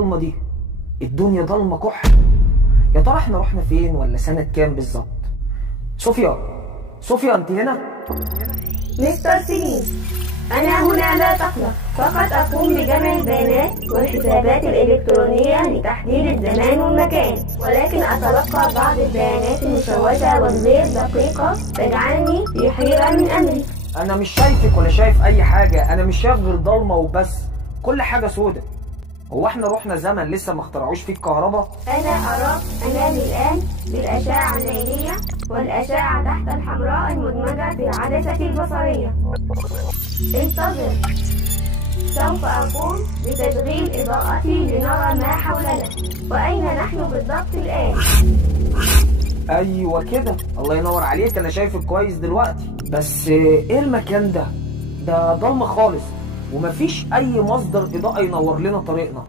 الضلمه دي؟ الدنيا ضلمه كحل. يا ترى احنا رحنا فين ولا سنه كام بالظبط؟ صوفيا، صوفيا انت هنا؟ مستر سليم، أنا هنا لا تقلق، فقط أقوم بجمع البيانات والحسابات الإلكترونية لتحديد الزمان والمكان، ولكن أتلقى بعض البيانات المشوشة والغير دقيقة تجعلني في حيرة من أمري. انا مش شايفك ولا شايف اي حاجه، انا مش شايف غير ضلمه وبس، كل حاجه سودة. هو احنا رحنا زمن لسه ما اخترعوش فيه الكهرباء؟ أنا أراك أمامي الآن بالأشعة الليلية والأشعة تحت الحمراء المدمجة في عدستي البصرية. انتظر، سوف أقوم بتشغيل إضاءتي لنرى ما حولنا. وأين نحن بالضبط الآن؟ ايوه كده، الله ينور عليك، انا شايفك كويس دلوقتي. بس ايه المكان ده؟ ده ضلمه خالص ومفيش اي مصدر اضاءه ينور لنا طريقنا.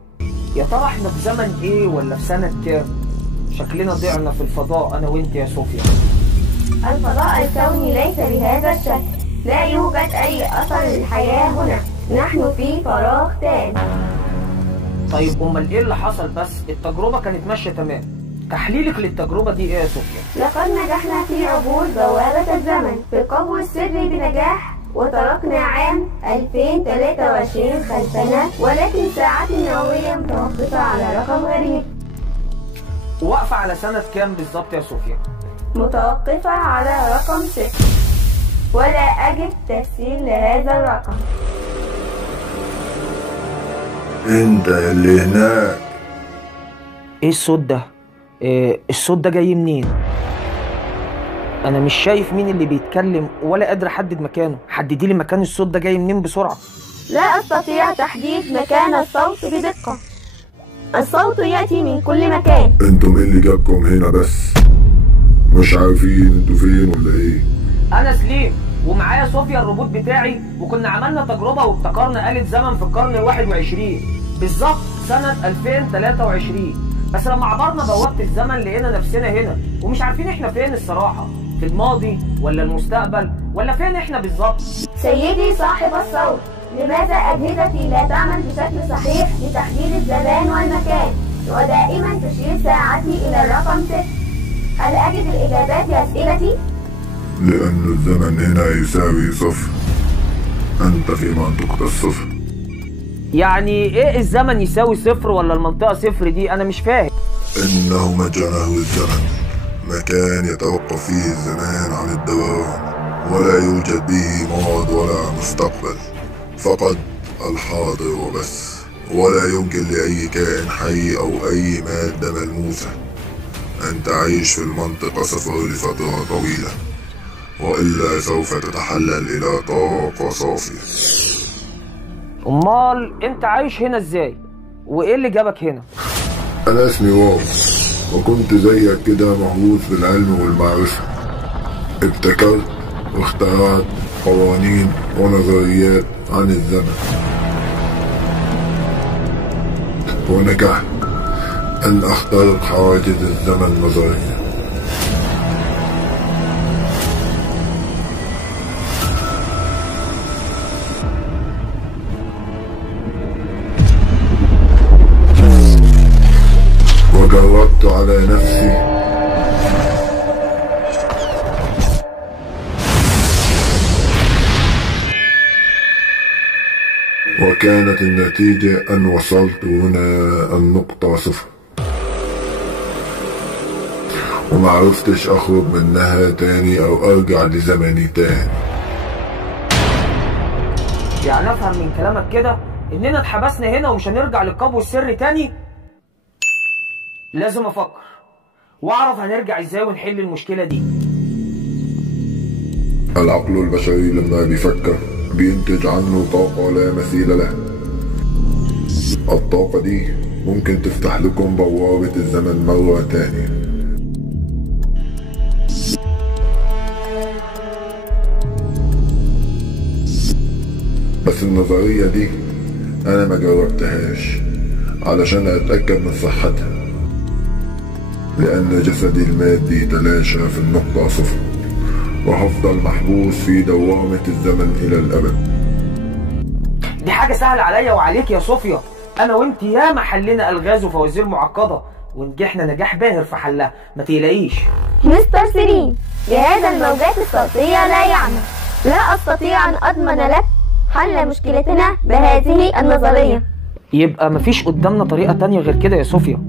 يا ترى احنا في زمن ايه ولا في سنه كام؟ شكلنا ضعنا في الفضاء انا وانت يا صوفيا. الفضاء الكوني ليس بهذا الشكل، لا يوجد أي أثر للحياة هنا، نحن في فراغ تام. طيب امال ايه اللي حصل؟ بس التجربه كانت ماشيه تمام، تحليلك للتجربه دي ايه يا صوفيا؟ لقد نجحنا في عبور بوابة الزمن بقبو السر بنجاح، وتركنا عام 2023 خلفنا، ولكن ساعتي النووية متوقفة على رقم غريب. واقفه على سنه كام بالظبط يا صوفيا؟ متوقفة على رقم 0، ولا أجد تفسير لهذا الرقم. انت اللي هناك؟ ايه الصوت ده؟ الصوت ده جاي منين؟ انا مش شايف مين اللي بيتكلم ولا قادر احدد مكانه، حددي لي مكان الصوت ده جاي منين بسرعه. لا أستطيع تحديد مكان الصوت بدقة، الصوت يأتي من كل مكان. انتم ايه اللي جابكم هنا بس؟ مش عارفين انتوا فين ولا ايه؟ انا سليم ومعايا صوفيا الروبوت بتاعي، وكنا عملنا تجربه وابتكرنا آلة زمن في القرن ال21 بالظبط سنه 2023. بس لما عبرنا بوابه الزمن لقينا نفسنا هنا ومش عارفين احنا فين الصراحه، في الماضي ولا المستقبل ولا فين احنا بالظبط؟ سيدي صاحب الصوت، لماذا أجهزتي لا تعمل بشكل صحيح لتحديد الزمان والمكان، ودائما تشير ساعتي إلى الرقم 6؟ هل أجد الإجابات لأسئلتي؟ لأن الزمن هنا يساوي 0، أنت في منطقة الصفر. يعني ايه الزمن يساوي 0 ولا المنطقه 0 دي؟ انا مش فاهم. إنه مجاله الزمن، مكان يتوقف فيه الزمان عن الدوام، ولا يوجد به ماض ولا مستقبل، فقط الحاضر وبس، ولا يمكن لأي كائن حي أو أي مادة ملموسة أن تعيش في المنطقة 0 لفترة طويلة، وإلا سوف تتحلل إلى طاقة صافية. امال انت عايش هنا ازاي؟ وايه اللي جابك هنا؟ أنا اسمي واو، وكنت زيك كده مهووس بالعلم والمعرفة. ابتكرت واخترعت قوانين ونظريات عن الزمن، ونجحت أن أخترق حواجز الزمن نظريا. وجربت على نفسي وكانت النتيجة أن وصلت هنا النقطة 0، ومعرفتش أخرج منها تاني أو أرجع لزمني تاني. يعني أفهم من كلامك كده إننا اتحبسنا هنا ومش هنرجع للقبو السري تاني؟ لازم أفكر وأعرف هنرجع إزاي ونحل المشكلة دي. العقل البشري لما بيفكر بينتج عنه طاقة لا مثيل لها. الطاقة دي ممكن تفتح لكم بوابة الزمن مرة تانية. بس النظرية دي أنا ما جربتهاش علشان أتأكد من صحتها، لأن جسدي المادي تلاشى في النقطة 0، وهفضل محبوس في دوامة الزمن إلى الأبد. دي حاجة سهلة عليا وعليك يا صوفيا، انا وانت ياما حلينا الغاز وفوازير معقده ونجحنا نجاح باهر في حلها، ما تقلقيش. مستر سليم، جهاز الموجات الصوتية لا يعمل. لا أستطيع أن أضمن لك حل مشكلتنا بهذه النظرية. يبقى مفيش قدامنا طريقة تانية غير كده يا صوفيا.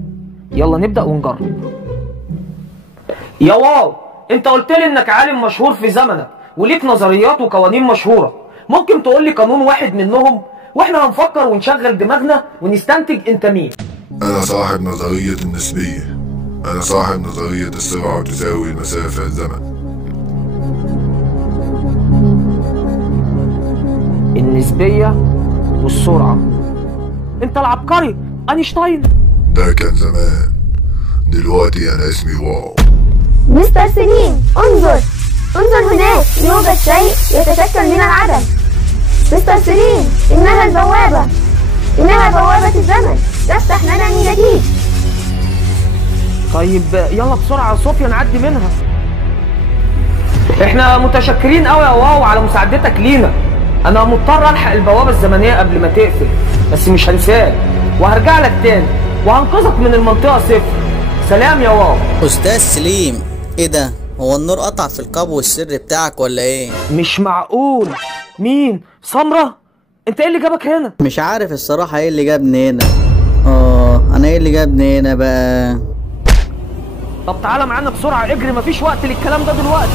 يلا نبدأ ونجرب. يا واو، انت قلت لي انك عالم مشهور في زمنك وليك نظريات وقوانين مشهورة، ممكن تقول لي قانون واحد منهم واحنا هنفكر ونشغل دماغنا ونستنتج انت مين؟ أنا صاحب نظرية النسبية. أنا صاحب نظرية السرعة تساوي المسافة الزمن. النسبية والسرعة. انت العبقري اينشتاين. ده كان زمان، دلوقتي أنا اسمي واو. مستر سليم، انظر هناك، يوجد شيء يتشكل من العدم. مستر سليم، إنها البوابة، إنها بوابة الزمن تفتح لنا من جديد. طيب يلا بسرعة يا صوفيا نعدي منها. احنا متشكرين قوي يا واو على مساعدتك لينا. انا مضطر الحق البوابة الزمنية قبل ما تقفل، بس مش هنساك وهرجع لك تاني وهنقذك من المنطقة صفر. سلام يا واو. أستاذ سليم، إيه ده؟ هو النور قطع في القبو السري بتاعك ولا إيه؟ مش معقول. مين؟ سمرة؟ أنت إيه اللي جابك هنا؟ مش عارف الصراحة إيه اللي جابني هنا. أنا إيه اللي جابني هنا بقى؟ طب تعالى معانا بسرعة، اجري، مفيش وقت للكلام ده دلوقتي.